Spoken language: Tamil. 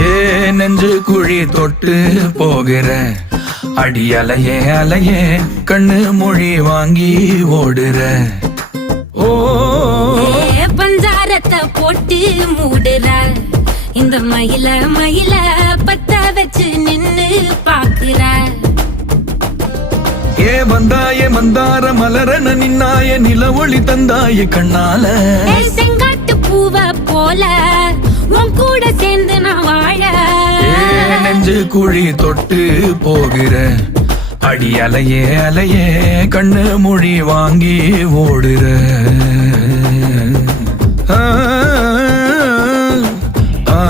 ஏ நெஞ்சு குழி தொட்டு போகிற அடி அலையே அலையே கண்ணு மொழி வாங்கி ஓடுற. ஓ பஞ்சாரத்தை போட்டு மூடுற இந்த மயில மயில பத்த வச்சு நின்னு பாக்குற. ஏ வந்தாய மந்தார மலரன நின்னாய நில ஒளி தந்தாய கண்ணால. செங்காட்டு பூவ போல உன் கூட சேர்ந்து நான் வாழ. நெஞ்சு குழி தொட்டு போகிற அடி அலையே அலையே கண்ணு மொழி வாங்கி ஓடுற. ஆ ஆ